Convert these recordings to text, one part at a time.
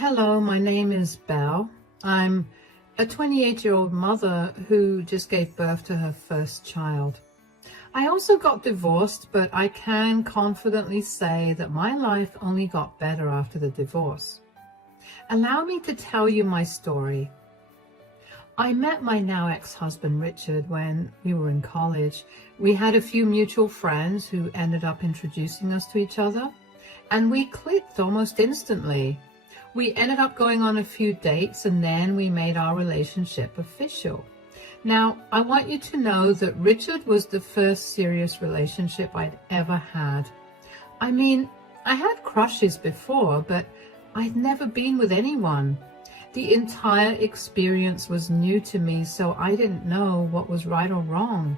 Hello, my name is Belle. I'm a 28-year-old mother who just gave birth to her first child. I also got divorced, but I can confidently say that my life only got better after the divorce. Allow me to tell you my story. I met my now ex-husband Richard when we were in college. We had a few mutual friends who ended up introducing us to each other, and we clicked almost instantly. We ended up going on a few dates, and then we made our relationship official. Now, I want you to know that Richard was the first serious relationship I'd ever had. I mean, I had crushes before, but I'd never been with anyone. The entire experience was new to me, so I didn't know what was right or wrong.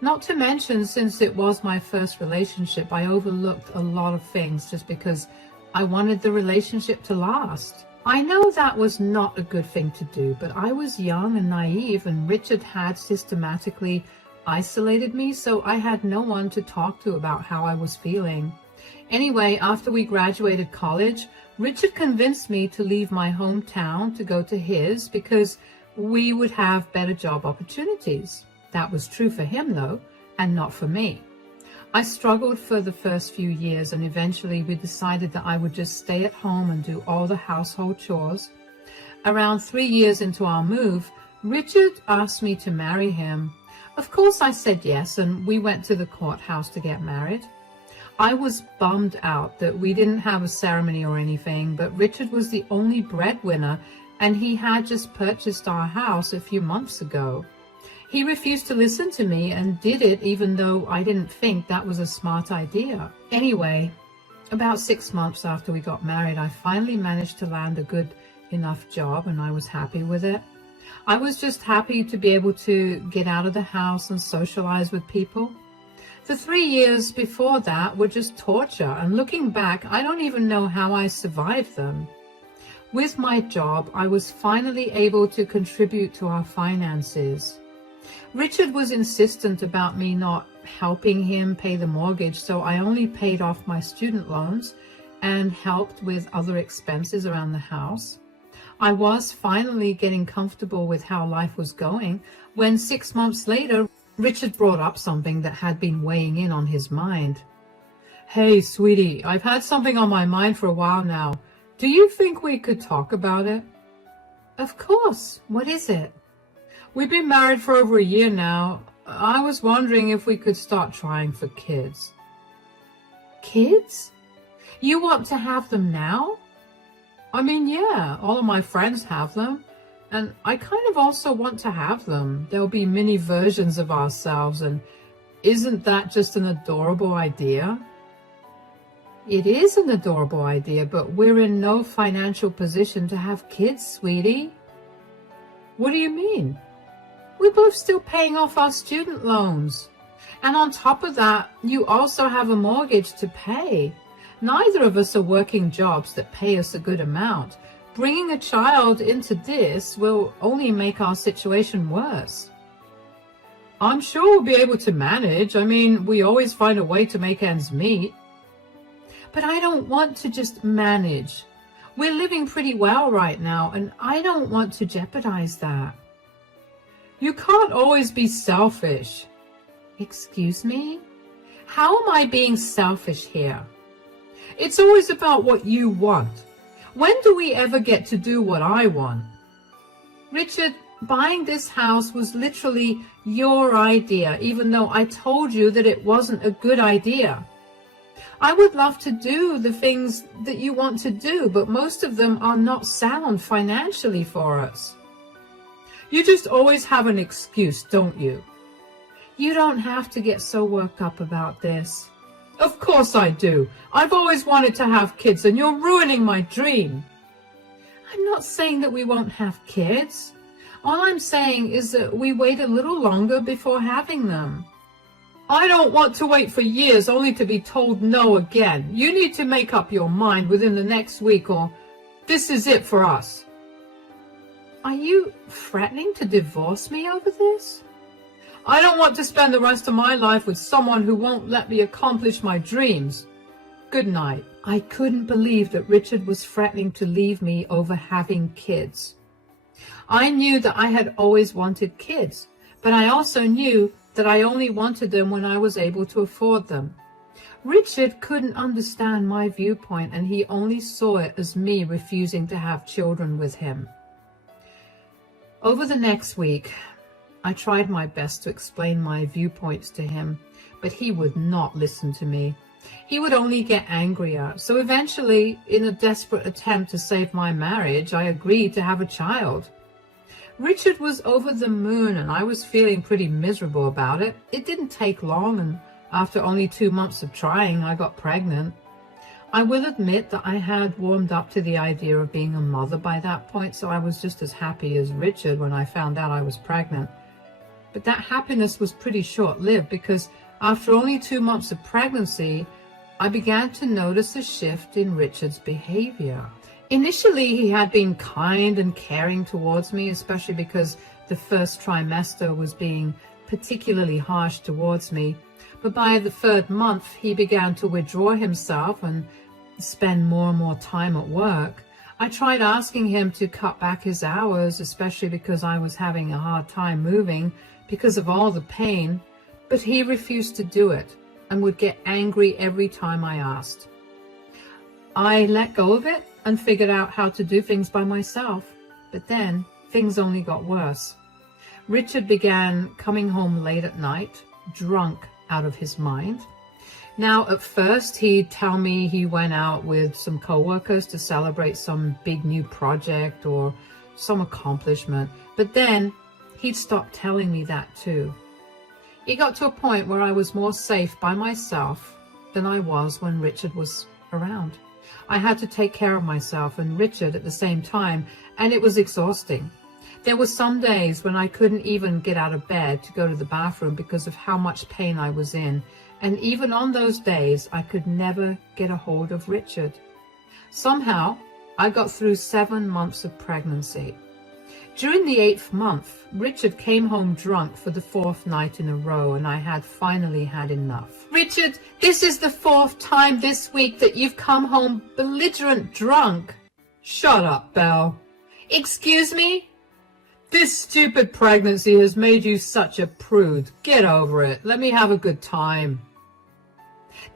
Not to mention, since it was my first relationship, I overlooked a lot of things just because I wanted the relationship to last. I know that was not a good thing to do, but I was young and naive, and Richard had systematically isolated me, so I had no one to talk to about how I was feeling. Anyway, after we graduated college, Richard convinced me to leave my hometown to go to his because we would have better job opportunities. That was true for him, though, and not for me. I struggled for the first few years, and eventually we decided that I would just stay at home and do all the household chores. Around 3 years into our move, Richard asked me to marry him. Of course I said yes, and we went to the courthouse to get married. I was bummed out that we didn't have a ceremony or anything, but Richard was the only breadwinner, and he had just purchased our house a few months ago. He refused to listen to me and did it even though I didn't think that was a smart idea. Anyway, about 6 months after we got married, I finally managed to land a good enough job, and I was happy with it. I was just happy to be able to get out of the house and socialize with people. The 3 years before that were just torture, and looking back, I don't even know how I survived them. With my job, I was finally able to contribute to our finances. Richard was insistent about me not helping him pay the mortgage, so I only paid off my student loans and helped with other expenses around the house. I was finally getting comfortable with how life was going when 6 months later, Richard brought up something that had been weighing in on his mind. "Hey, sweetie, I've had something on my mind for a while now. Do you think we could talk about it?" "Of course. What is it?" "We've been married for over a year now. I was wondering if we could start trying for kids." "Kids? You want to have them now?" "I mean, yeah, all of my friends have them. And I kind of also want to have them. There'll be mini versions of ourselves, and isn't that just an adorable idea?" "It is an adorable idea, but we're in no financial position to have kids, sweetie." "What do you mean?" "We're both still paying off our student loans. And on top of that, you also have a mortgage to pay. Neither of us are working jobs that pay us a good amount. Bringing a child into this will only make our situation worse." "I'm sure we'll be able to manage. I mean, we always find a way to make ends meet." "But I don't want to just manage. We're living pretty well right now, and I don't want to jeopardize that." "You can't always be selfish." "Excuse me? How am I being selfish here?" "It's always about what you want. When do we ever get to do what I want?" "Richard, buying this house was literally your idea, even though I told you that it wasn't a good idea. I would love to do the things that you want to do, but most of them are not sound financially for us." "You just always have an excuse, don't you?" "You don't have to get so worked up about this." "Of course I do. I've always wanted to have kids, and you're ruining my dream." "I'm not saying that we won't have kids. All I'm saying is that we wait a little longer before having them." "I don't want to wait for years only to be told no again. You need to make up your mind within the next week, or this is it for us." "Are you threatening to divorce me over this?" "I don't want to spend the rest of my life with someone who won't let me accomplish my dreams. Good night." I couldn't believe that Richard was threatening to leave me over having kids. I knew that I had always wanted kids, but I also knew that I only wanted them when I was able to afford them. Richard couldn't understand my viewpoint, and he only saw it as me refusing to have children with him. Over the next week, I tried my best to explain my viewpoints to him, but he would not listen to me. He would only get angrier. So eventually, in a desperate attempt to save my marriage, I agreed to have a child. Richard was over the moon, and I was feeling pretty miserable about it. It didn't take long, and after only 2 months of trying, I got pregnant. I will admit that I had warmed up to the idea of being a mother by that point, so I was just as happy as Richard when I found out I was pregnant. But that happiness was pretty short-lived, because after only 2 months of pregnancy, I began to notice a shift in Richard's behavior. Initially, he had been kind and caring towards me, especially because the first trimester was being particularly harsh towards me. But by the 3rd month, he began to withdraw himself and spend more and more time at work. I tried asking him to cut back his hours, especially because I was having a hard time moving because of all the pain, but he refused to do it and would get angry every time I asked. I let go of it and figured out how to do things by myself, but then things only got worse. Richard began coming home late at night, drunk out of his mind. Now, at first, he'd tell me he went out with some coworkers to celebrate some big new project or some accomplishment, but then he'd stop telling me that too. It got to a point where I was more safe by myself than I was when Richard was around. I had to take care of myself and Richard at the same time, and it was exhausting. There were some days when I couldn't even get out of bed to go to the bathroom because of how much pain I was in, and even on those days, I could never get a hold of Richard. Somehow, I got through 7 months of pregnancy. During the 8th month, Richard came home drunk for the 4th night in a row, and I had finally had enough. Richard, this is the 4th time this week that you've come home belligerent drunk. Shut up, Belle. Excuse me? This stupid pregnancy has made you such a prude. Get over it. Let me have a good time.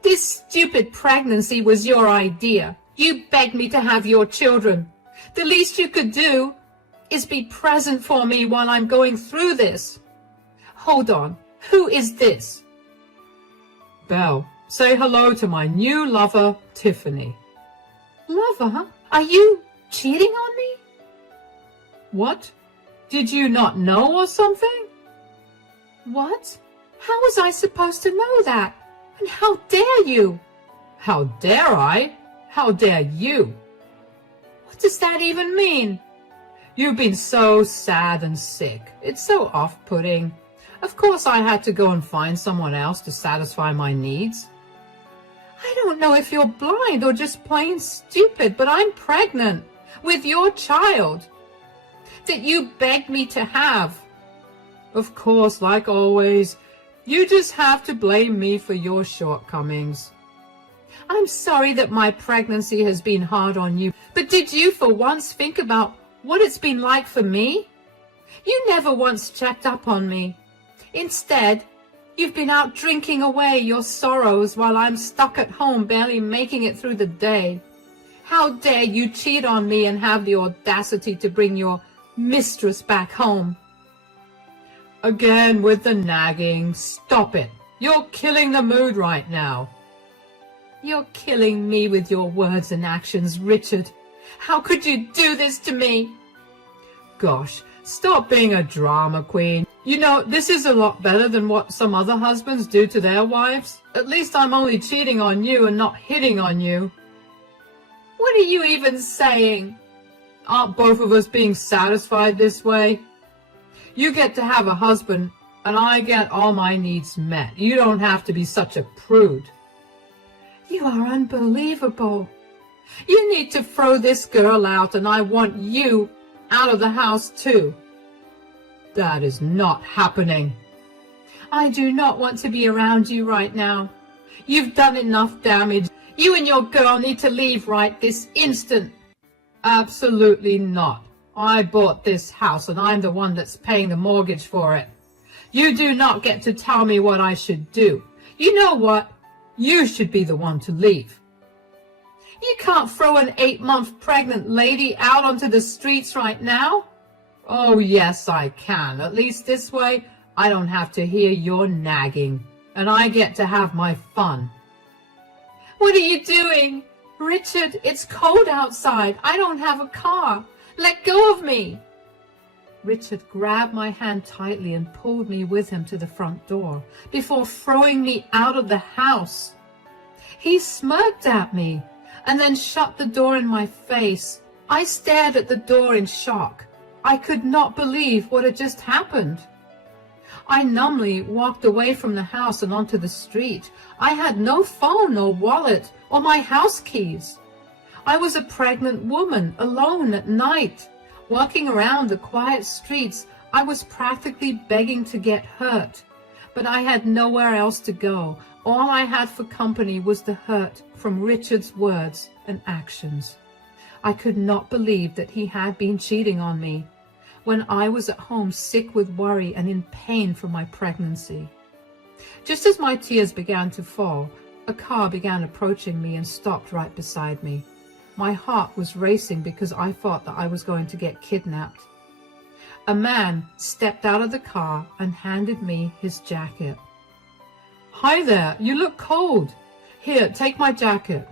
This stupid pregnancy was your idea. You begged me to have your children. The least you could do is be present for me while I'm going through this. Hold on. Who is this? Belle, say hello to my new lover, Tiffany. Lover? Are you cheating on me? What? Did you not know or something? What? How was I supposed to know that? And how dare you? How dare I? How dare you? What does that even mean? You've been so sad and sick. It's so off-putting. Of course I had to go and find someone else to satisfy my needs. I don't know if you're blind or just plain stupid, but I'm pregnant with your child that you begged me to have. Of course, like always, you just have to blame me for your shortcomings. I'm sorry that my pregnancy has been hard on you, but did you for once think about what it's been like for me? You never once checked up on me. Instead, you've been out drinking away your sorrows while I'm stuck at home barely making it through the day. How dare you cheat on me and have the audacity to bring your mistress back home? Again with the nagging. Stop it. You're killing the mood right now. You're killing me with your words and actions, Richard. How could you do this to me? Gosh, stop being a drama queen. You know, this is a lot better than what some other husbands do to their wives. At least I'm only cheating on you and not hitting on you. What are you even saying? Aren't both of us being satisfied this way? You get to have a husband, and I get all my needs met. You don't have to be such a prude. You are unbelievable. You need to throw this girl out, and I want you out of the house too. That is not happening. I do not want to be around you right now. You've done enough damage. You and your girl need to leave right this instant. Absolutely not. I bought this house and I'm the one that's paying the mortgage for it. You do not get to tell me what I should do. You know what? You should be the one to leave. You can't throw an 8-month pregnant lady out onto the streets right now. Oh, yes, I can. At least this way, I don't have to hear your nagging, and I get to have my fun. What are you doing? Richard, it's cold outside. I don't have a car. Let go of me. Richard grabbed my hand tightly and pulled me with him to the front door before throwing me out of the house. He smirked at me and then shut the door in my face. I stared at the door in shock. I could not believe what had just happened. I numbly walked away from the house and onto the street. I had no phone or wallet or my house keys. I was a pregnant woman, alone at night. Walking around the quiet streets, I was practically begging to get hurt. But I had nowhere else to go. All I had for company was the hurt from Richard's words and actions. I could not believe that he had been cheating on me when I was at home sick with worry and in pain from my pregnancy. Just as my tears began to fall, a car began approaching me and stopped right beside me. My heart was racing because I thought that I was going to get kidnapped. A man stepped out of the car and handed me his jacket. Hi there, you look cold. Here, take my jacket.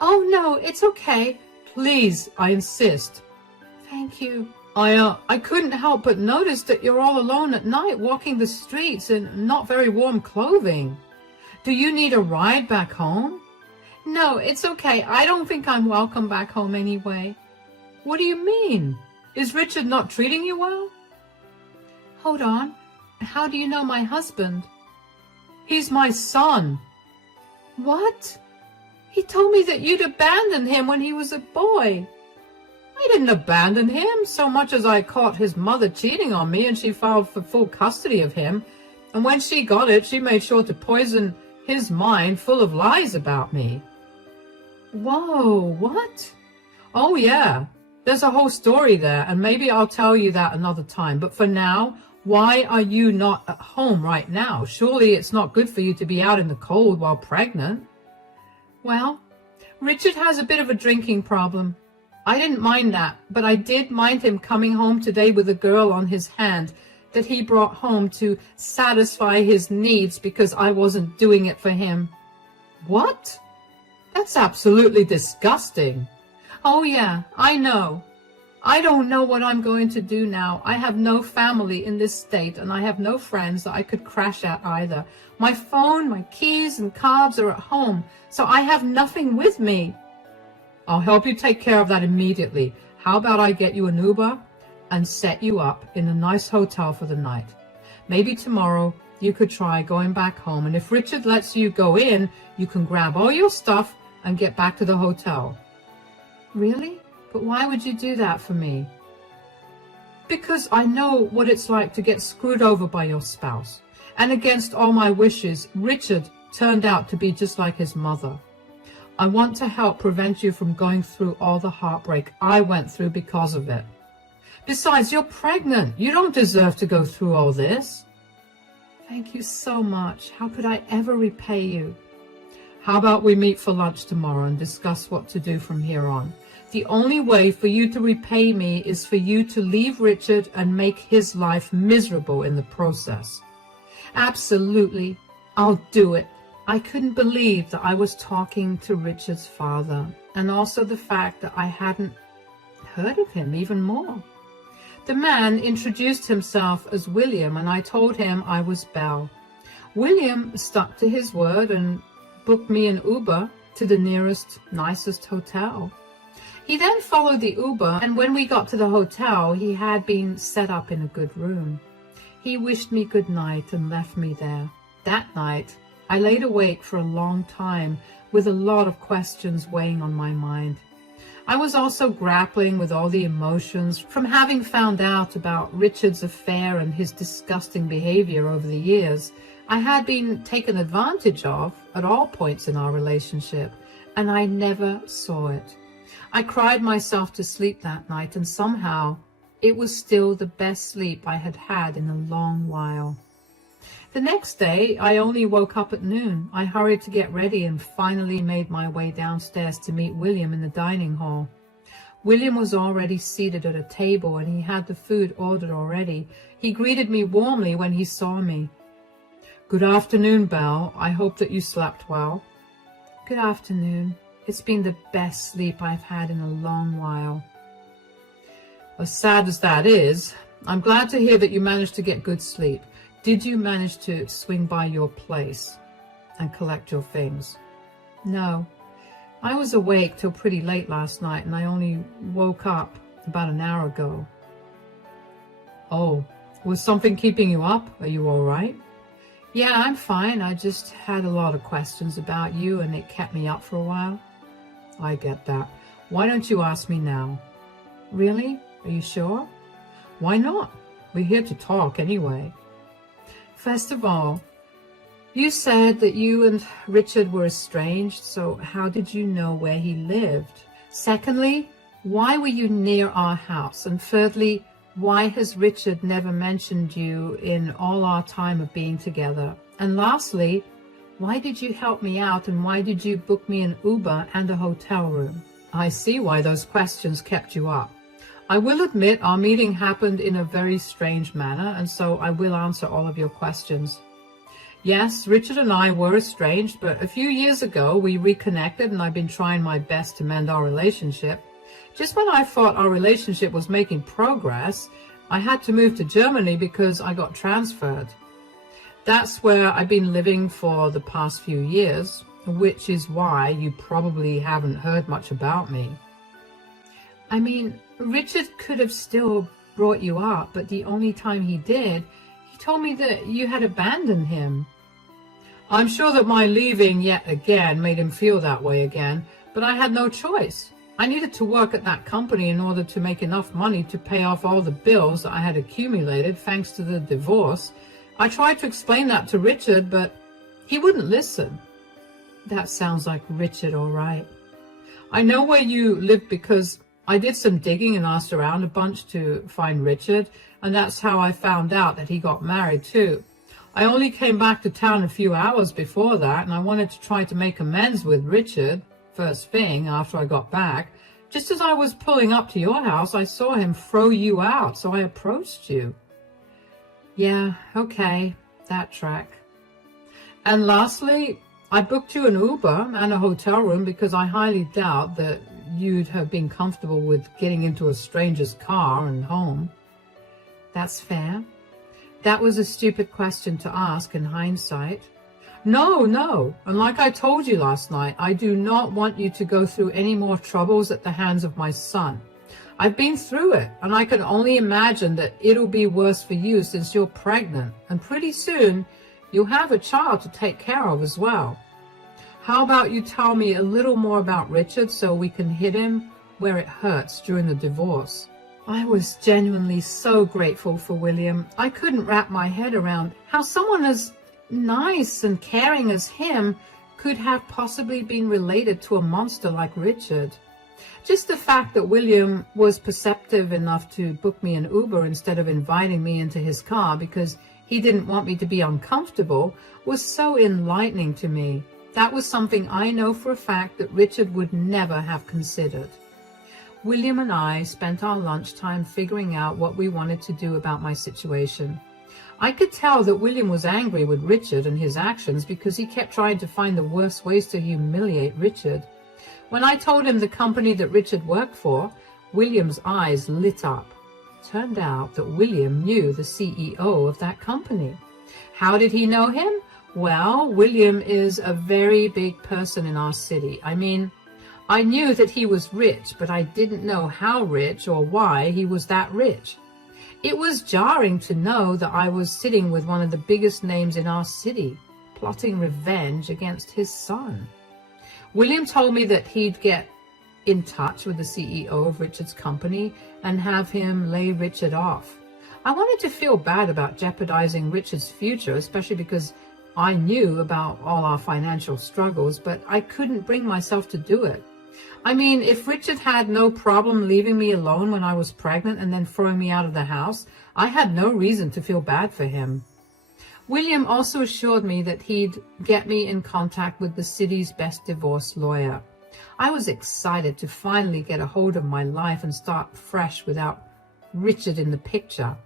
Oh no, it's okay. Please, I insist. Thank you. I couldn't help but notice that you're all alone at night walking the streets in not very warm clothing. Do you need a ride back home? No, it's okay. I don't think I'm welcome back home anyway. What do you mean? Is Richard not treating you well? Hold on. How do you know my husband? He's my son. What? He told me that you'd abandoned him when he was a boy. I didn't abandon him so much as I caught his mother cheating on me and she filed for full custody of him. And when she got it, she made sure to poison his mind full of lies about me. Whoa, what? Oh yeah, there's a whole story there, and maybe I'll tell you that another time. But for now, why are you not at home right now? Surely it's not good for you to be out in the cold while pregnant. Well, Richard has a bit of a drinking problem. I didn't mind that, but I did mind him coming home today with a girl on his hand that he brought home to satisfy his needs because I wasn't doing it for him. What? That's absolutely disgusting. Oh yeah, I know. I don't know what I'm going to do now. I have no family in this state and I have no friends that I could crash at either. My phone, my keys and cards are at home, so I have nothing with me. I'll help you take care of that immediately. How about I get you an Uber and set you up in a nice hotel for the night? Maybe tomorrow you could try going back home, and if Richard lets you go in, you can grab all your stuff and get back to the hotel. Really? But why would you do that for me? Because I know what it's like to get screwed over by your spouse. And against all my wishes, Richard turned out to be just like his mother. I want to help prevent you from going through all the heartbreak I went through because of it. Besides, you're pregnant. You don't deserve to go through all this. Thank you so much. How could I ever repay you? How about we meet for lunch tomorrow and discuss what to do from here on? The only way for you to repay me is for you to leave Richard and make his life miserable in the process. Absolutely. I'll do it. I couldn't believe that I was talking to Richard's father, and also the fact that I hadn't heard of him even more. The man introduced himself as William, and I told him I was Belle. William stuck to his word and booked me an Uber to the nearest, nicest hotel. He then followed the Uber, and when we got to the hotel, he had been set up in a good room. He wished me good night and left me there. That night, I laid awake for a long time with a lot of questions weighing on my mind. I was also grappling with all the emotions from having found out about Richard's affair and his disgusting behavior over the years. I had been taken advantage of at all points in our relationship, and I never saw it. I cried myself to sleep that night, and somehow it was still the best sleep I had had in a long while. The next day, I only woke up at noon. I hurried to get ready and finally made my way downstairs to meet William in the dining hall. William was already seated at a table, and he had the food ordered already. He greeted me warmly when he saw me. "Good afternoon, Belle. I hope that you slept well." "Good afternoon. It's been the best sleep I've had in a long while." "As sad as that is, I'm glad to hear that you managed to get good sleep. Did you manage to swing by your place and collect your things?" "No. I was awake till pretty late last night, and I only woke up about an hour ago." "Oh, was something keeping you up? Are you all right?" "Yeah, I'm fine. I just had a lot of questions about you, and it kept me up for a while." "I get that. Why don't you ask me now?" "Really? Are you sure?" "Why not? We're here to talk anyway." "First of all, you said that you and Richard were estranged, so how did you know where he lived? Secondly, why were you near our house? And thirdly, why has Richard never mentioned you in all our time of being together? And lastly, why did you help me out, and why did you book me an Uber and a hotel room?" "I see why those questions kept you up. I will admit our meeting happened in a very strange manner, and so I will answer all of your questions. Yes, Richard and I were estranged, but a few years ago we reconnected, and I've been trying my best to mend our relationship. Just when I thought our relationship was making progress, I had to move to Germany because I got transferred. That's where I've been living for the past few years, which is why you probably haven't heard much about me." "I mean, Richard could have still brought you up, but the only time he did, he told me that you had abandoned him." "I'm sure that my leaving yet again made him feel that way again, but I had no choice. I needed to work at that company in order to make enough money to pay off all the bills that I had accumulated thanks to the divorce. I tried to explain that to Richard, but he wouldn't listen." "That sounds like Richard, all right." "I know where you live because I did some digging and asked around a bunch to find Richard, and that's how I found out that he got married too. I only came back to town a few hours before that, and I wanted to try to make amends with Richard first thing after I got back. Just as I was pulling up to your house, I saw him throw you out, so I approached you." "Yeah, okay, that track." "And lastly, I booked you an Uber and a hotel room because I highly doubt that you'd have been comfortable with getting into a stranger's car and home." "That's fair. That was a stupid question to ask in hindsight." No. And like I told you last night, I do not want you to go through any more troubles at the hands of my son. I've been through it, and I can only imagine that it'll be worse for you since you're pregnant, and pretty soon you'll have a child to take care of as well. How about you tell me a little more about Richard so we can hit him where it hurts during the divorce?" I was genuinely so grateful for William. I couldn't wrap my head around how someone as nice and caring as him could have possibly been related to a monster like Richard. Just the fact that William was perceptive enough to book me an Uber instead of inviting me into his car because he didn't want me to be uncomfortable was so enlightening to me. That was something I know for a fact that Richard would never have considered. William and I spent our lunchtime figuring out what we wanted to do about my situation. I could tell that William was angry with Richard and his actions because he kept trying to find the worst ways to humiliate Richard. When I told him the company that Richard worked for, William's eyes lit up. Turned out that William knew the CEO of that company. How did he know him? Well, William is a very big person in our city. I mean, I knew that he was rich, but I didn't know how rich or why he was that rich. It was jarring to know that I was sitting with one of the biggest names in our city, plotting revenge against his son. William told me that he'd get in touch with the CEO of Richard's company and have him lay Richard off. I wanted to feel bad about jeopardizing Richard's future, especially because I knew about all our financial struggles, but I couldn't bring myself to do it. I mean, if Richard had no problem leaving me alone when I was pregnant and then throwing me out of the house, I had no reason to feel bad for him. William also assured me that he'd get me in contact with the city's best divorce lawyer. I was excited to finally get a hold of my life and start fresh without Richard in the picture.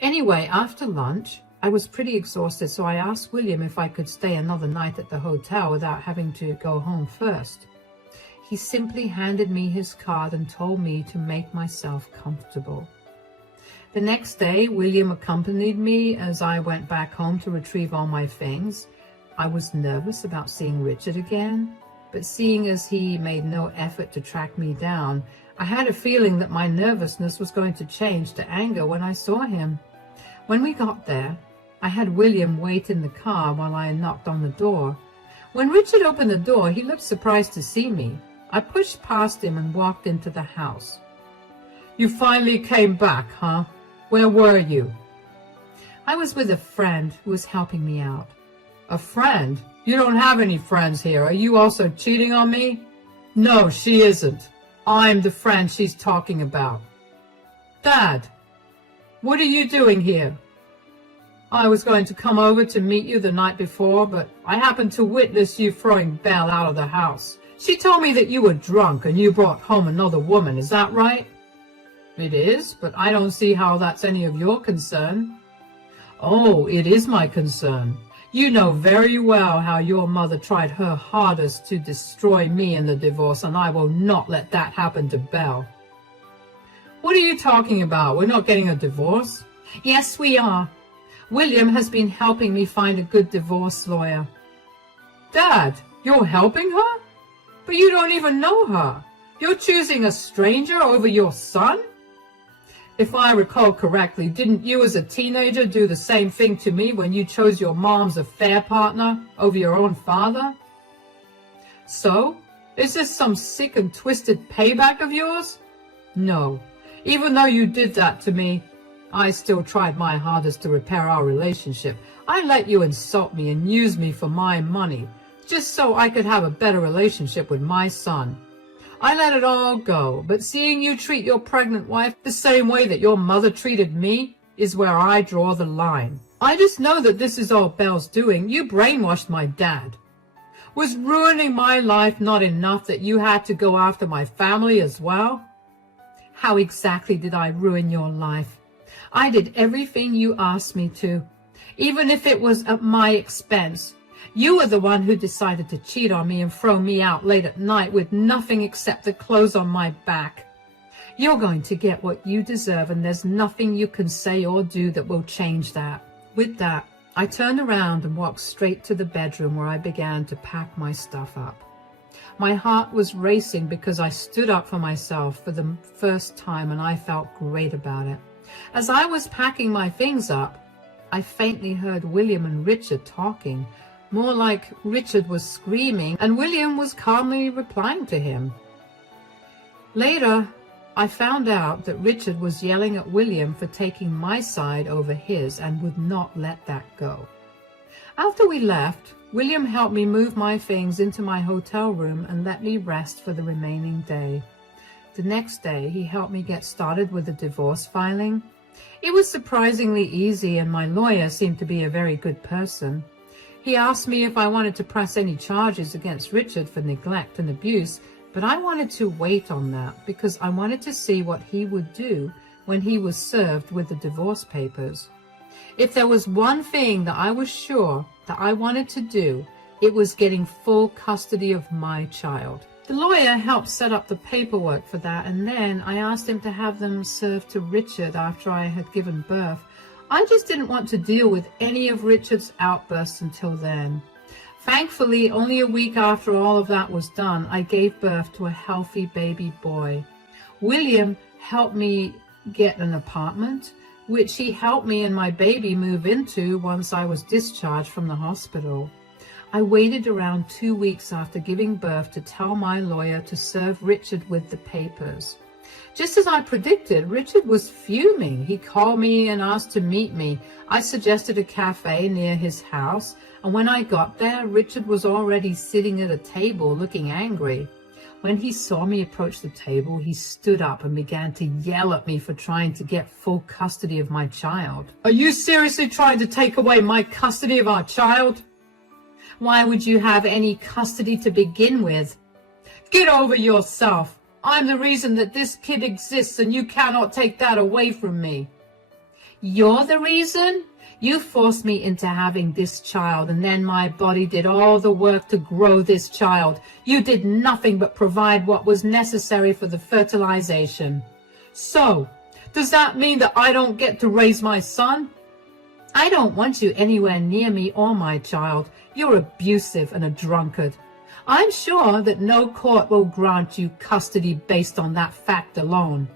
Anyway, after lunch, I was pretty exhausted, so I asked William if I could stay another night at the hotel without having to go home first. He simply handed me his card and told me to make myself comfortable. The next day, William accompanied me as I went back home to retrieve all my things. I was nervous about seeing Richard again, but seeing as he made no effort to track me down, I had a feeling that my nervousness was going to change to anger when I saw him. When we got there, I had William wait in the car while I knocked on the door. When Richard opened the door, he looked surprised to see me. I pushed past him and walked into the house. "You finally came back, huh? Where were you?" "I was with a friend who was helping me out." "A friend? You don't have any friends here. Are you also cheating on me?" "No, she isn't. I'm the friend she's talking about." "Dad, what are you doing here?" "I was going to come over to meet you the night before, but I happened to witness you throwing Belle out of the house. She told me that you were drunk and you brought home another woman. Is that right?" "It is, but I don't see how that's any of your concern." "Oh, it is my concern. You know very well how your mother tried her hardest to destroy me in the divorce, and I will not let that happen to Belle." "What are you talking about? We're not getting a divorce." "Yes, we are. William has been helping me find a good divorce lawyer." "Dad, you're helping her? But you don't even know her. You're choosing a stranger over your son?" "If I recall correctly, didn't you as a teenager do the same thing to me when you chose your mom's affair partner over your own father?" "So, is this some sick and twisted payback of yours?" "No. Even though you did that to me, I still tried my hardest to repair our relationship. I let you insult me and use me for my money, just so I could have a better relationship with my son. I let it all go, but seeing you treat your pregnant wife the same way that your mother treated me is where I draw the line. I just know that this is all Belle's doing. You brainwashed my dad. Was ruining my life not enough that you had to go after my family as well?" "How exactly did I ruin your life? I did everything you asked me to, even if it was at my expense. You were the one who decided to cheat on me and throw me out late at night with nothing except the clothes on my back. You're going to get what you deserve, and there's nothing you can say or do that will change that." With that, I turned around and walked straight to the bedroom where I began to pack my stuff up. My heart was racing because I stood up for myself for the first time, and I felt great about it. As I was packing my things up, I faintly heard William and Richard talking. More like Richard was screaming and William was calmly replying to him. Later, I found out that Richard was yelling at William for taking my side over his and would not let that go. After we left, William helped me move my things into my hotel room and let me rest for the remaining day. The next day, he helped me get started with the divorce filing. It was surprisingly easy, and my lawyer seemed to be a very good person. He asked me if I wanted to press any charges against Richard for neglect and abuse, but I wanted to wait on that because I wanted to see what he would do when he was served with the divorce papers. If there was one thing that I was sure that I wanted to do, it was getting full custody of my child. The lawyer helped set up the paperwork for that, and then I asked him to have them served to Richard after I had given birth. I just didn't want to deal with any of Richard's outbursts until then. Thankfully, only a week after all of that was done, I gave birth to a healthy baby boy. William helped me get an apartment, which he helped me and my baby move into once I was discharged from the hospital. I waited around 2 weeks after giving birth to tell my lawyer to serve Richard with the papers. Just as I predicted, Richard was fuming. He called me and asked to meet me. I suggested a cafe near his house. And when I got there, Richard was already sitting at a table looking angry. When he saw me approach the table, he stood up and began to yell at me for trying to get full custody of my child. "Are you seriously trying to take away my custody of our child?" "Why would you have any custody to begin with?" "Get over yourself. I'm the reason that this kid exists, and you cannot take that away from me." "You're the reason? You forced me into having this child, and then my body did all the work to grow this child. You did nothing but provide what was necessary for the fertilization. So, does that mean that I don't get to raise my son?" "I don't want you anywhere near me or my child. You're abusive and a drunkard. I'm sure that no court will grant you custody based on that fact alone."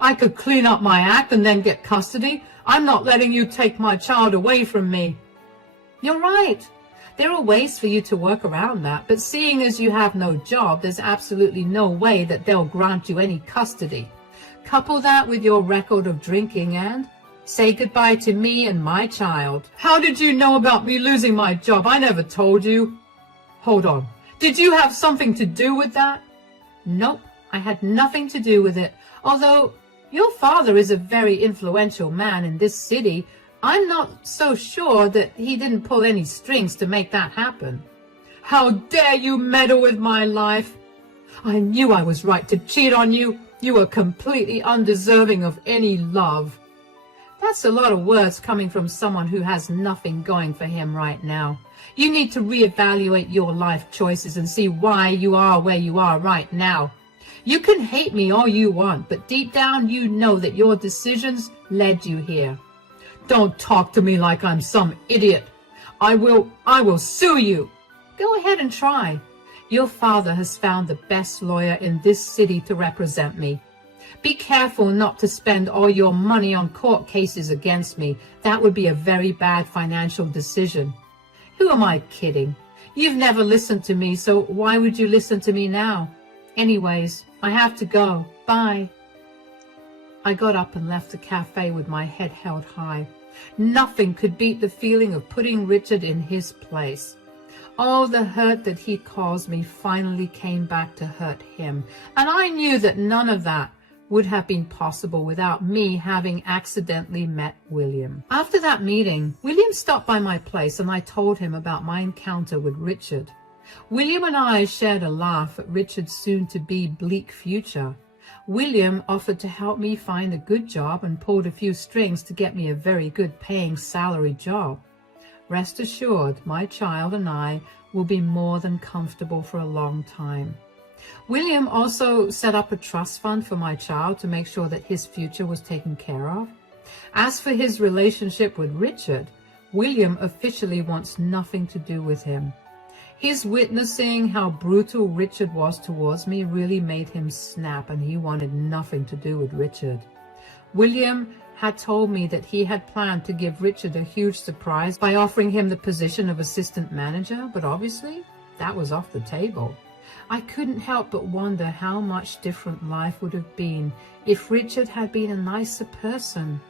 "I could clean up my act and then get custody. I'm not letting you take my child away from me." "You're right. There are ways for you to work around that, but seeing as you have no job, there's absolutely no way that they'll grant you any custody. Couple that with your record of drinking and say goodbye to me and my child." "How did you know about me losing my job? I never told you." "Hold on. Did you have something to do with that?" "Nope, I had nothing to do with it. Although your father is a very influential man in this city, I'm not so sure that he didn't pull any strings to make that happen." "How dare you meddle with my life? I knew I was right to cheat on you. You were completely undeserving of any love." That's a lot of words coming from someone who has nothing going for him right now. You need to reevaluate your life choices and see why you are where you are right now. You can hate me all you want, but deep down you know that your decisions led you here. "Don't talk to me like I'm some idiot. I will sue you." "Go ahead and try. Your father has found the best lawyer in this city to represent me. Be careful not to spend all your money on court cases against me. That would be a very bad financial decision." "Who am I kidding? You've never listened to me, so why would you listen to me now? Anyways, I have to go. Bye." I got up and left the cafe with my head held high. Nothing could beat the feeling of putting Richard in his place. All the hurt that he caused me finally came back to hurt him, and I knew that none of that would have been possible without me having accidentally met William. After that meeting, William stopped by my place and I told him about my encounter with Richard. William and I shared a laugh at Richard's soon-to-be bleak future. William offered to help me find a good job and pulled a few strings to get me a very good paying salary job. Rest assured, my child and I will be more than comfortable for a long time. William also set up a trust fund for my child to make sure that his future was taken care of. As for his relationship with Richard, William officially wants nothing to do with him. His witnessing how brutal Richard was towards me really made him snap, and he wanted nothing to do with Richard. William had told me that he had planned to give Richard a huge surprise by offering him the position of assistant manager, but obviously that was off the table. I couldn't help but wonder how much different life would have been if Richard had been a nicer person.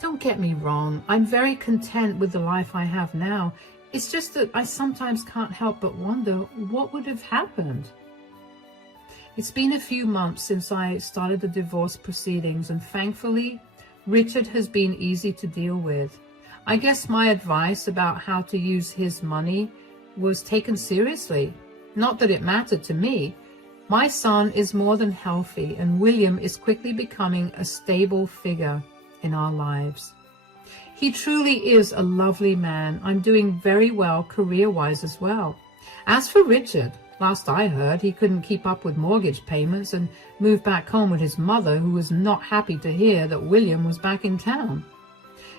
Don't get me wrong, I'm very content with the life I have now. It's just that I sometimes can't help but wonder what would have happened. It's been a few months since I started the divorce proceedings, and thankfully, Richard has been easy to deal with. I guess my advice about how to use his money was taken seriously. Not that it mattered to me. My son is more than healthy, and William is quickly becoming a stable figure in our lives. He truly is a lovely man. I'm doing very well career-wise as well. As for Richard, last I heard, he couldn't keep up with mortgage payments and moved back home with his mother, who was not happy to hear that William was back in town.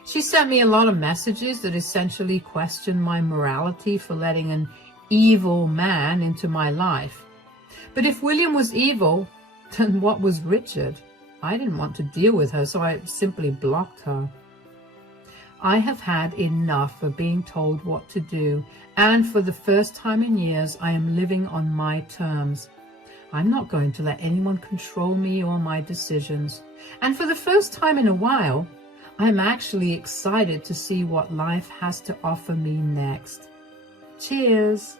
She sent me a lot of messages that essentially questioned my morality for letting an evil man into my life. But if William was evil, then what was Richard? I didn't want to deal with her, so I simply blocked her. I have had enough of being told what to do, and for the first time in years, I am living on my terms. I'm not going to let anyone control me or my decisions. And for the first time in a while, I'm actually excited to see what life has to offer me next. Cheers!